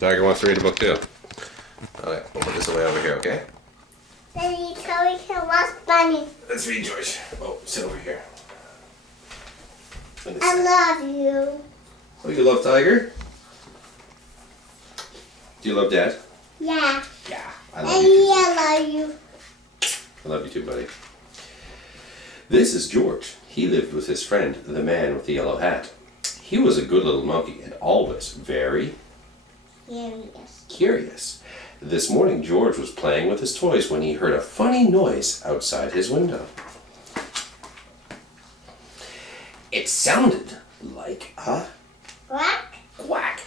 Tiger wants to read a book too. Alright, we'll put this away over here, okay? Daddy, so we can watch Bunny. Let's read, George. Oh, sit over here. I love you. Oh, you love Tiger? Do you love Dad? Yeah. Yeah, I love you too. I love you. I love you too, buddy. This is George. He lived with his friend, the man with the yellow hat. He was a good little monkey and always very curious. This morning, George was playing with his toys when he heard a funny noise outside his window. It sounded like a Quack. quack.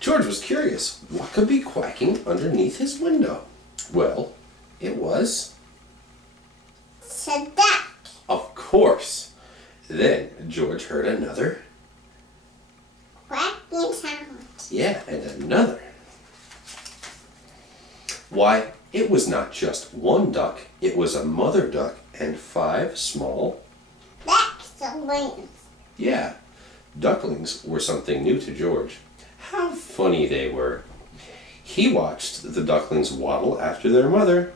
George was curious. What could be quacking underneath his window? Well, it was... It's a duck. Of course. Then George heard another... Quacking sound. Yeah, and another. Why, it was not just one duck. It was a mother duck and 5 small... Ducklings. Yeah, ducklings were something new to George. How funny they were. He watched the ducklings waddle after their mother.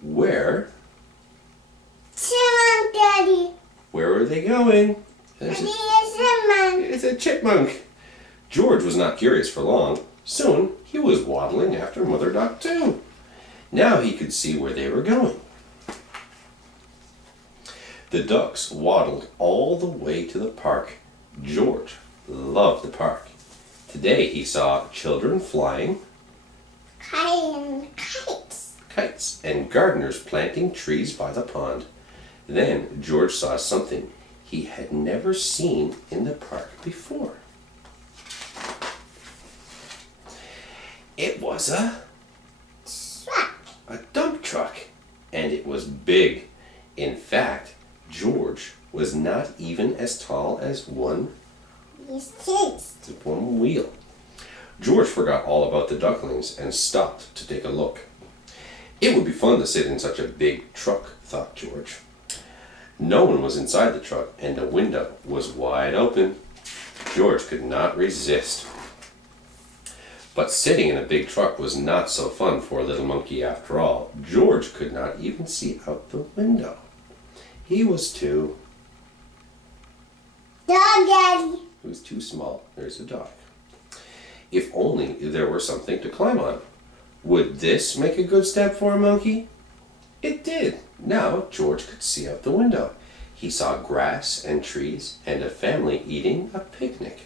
Where? Chipmunk, Daddy. Where are they going? Daddy is chipmunk. It's a chipmunk. George was not curious for long. Soon, he was waddling after Mother Duck too. Now he could see where they were going. The ducks waddled all the way to the park. George loved the park. Today he saw children flying kites and gardeners planting trees by the pond. Then George saw something he had never seen in the park before. It was a dump truck, and it was big. In fact, George was not even as tall as one wheel. George forgot all about the ducklings and stopped to take a look. It would be fun to sit in such a big truck, thought George. No one was inside the truck, and the window was wide open. George could not resist. But sitting in a big truck was not so fun for a little monkey after all. George could not even see out the window. He was too... Dog, Daddy. He was too small. There's a dog. If only there were something to climb on. Would this make a good step for a monkey? It did. Now George could see out the window. He saw grass and trees and a family eating a picnic.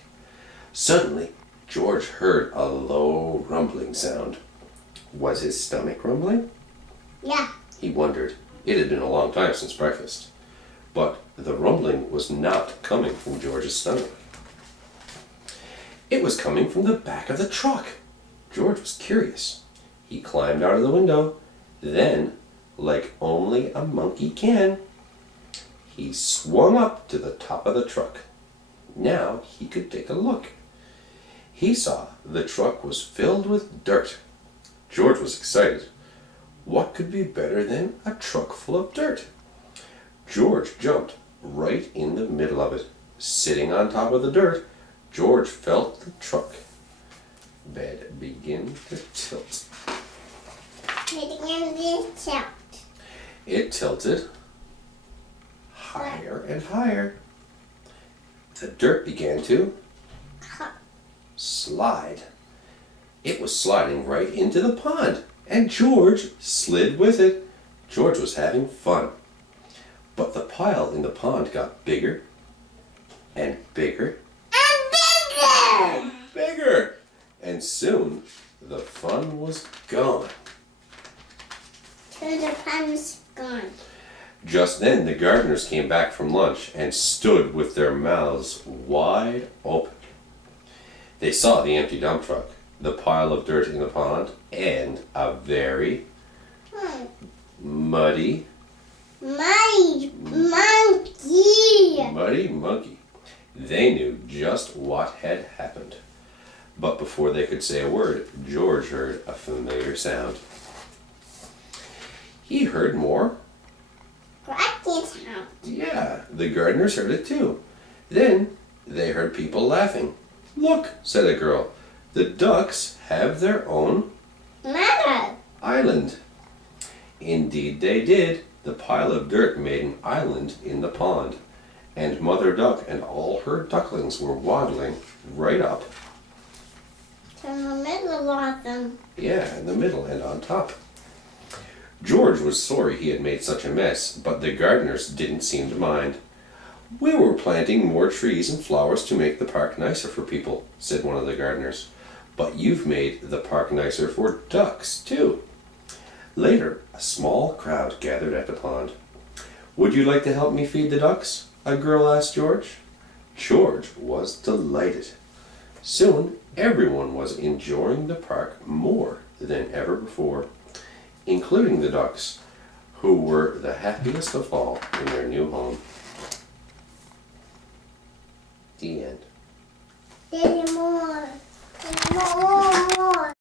Suddenly, George heard a low rumbling sound. Was his stomach rumbling? Yeah. He wondered. It had been a long time since breakfast. But the rumbling was not coming from George's stomach. It was coming from the back of the truck. George was curious. He climbed out of the window. Then, like only a monkey can, he swung up to the top of the truck. Now he could take a look. He saw the truck was filled with dirt. George was excited. What could be better than a truck full of dirt? George jumped right in the middle of it. Sitting on top of the dirt, George felt the truck bed begin to tilt. It tilted higher and higher. The dirt began to slide. It was sliding right into the pond, and George slid with it. George was having fun. But the pile in the pond got bigger and bigger and bigger. And soon the fun was gone. So the fun was gone. Just then the gardeners came back from lunch and stood with their mouths wide open. They saw the empty dump truck, the pile of dirt in the pond, and a very muddy monkey. They knew just what had happened. But before they could say a word, George heard a familiar sound. He heard more. Quacking sound. Yeah, the gardeners heard it too. Then they heard people laughing. "Look," said a girl. The ducks have their own Mother. island. Indeed they did. The pile of dirt made an island in the pond, and Mother Duck and all her ducklings were waddling right up. To the middle of them. Yeah, in the middle and on top. George was sorry he had made such a mess, but the gardeners didn't seem to mind. "We were planting more trees and flowers to make the park nicer for people," said one of the gardeners. "But you've made the park nicer for ducks, too." Later, a small crowd gathered at the pond. "Would you like to help me feed the ducks?" a girl asked George. George was delighted. Soon, everyone was enjoying the park more than ever before, including the ducks, who were the happiest of all in their new home. The end. Daddy, Mom.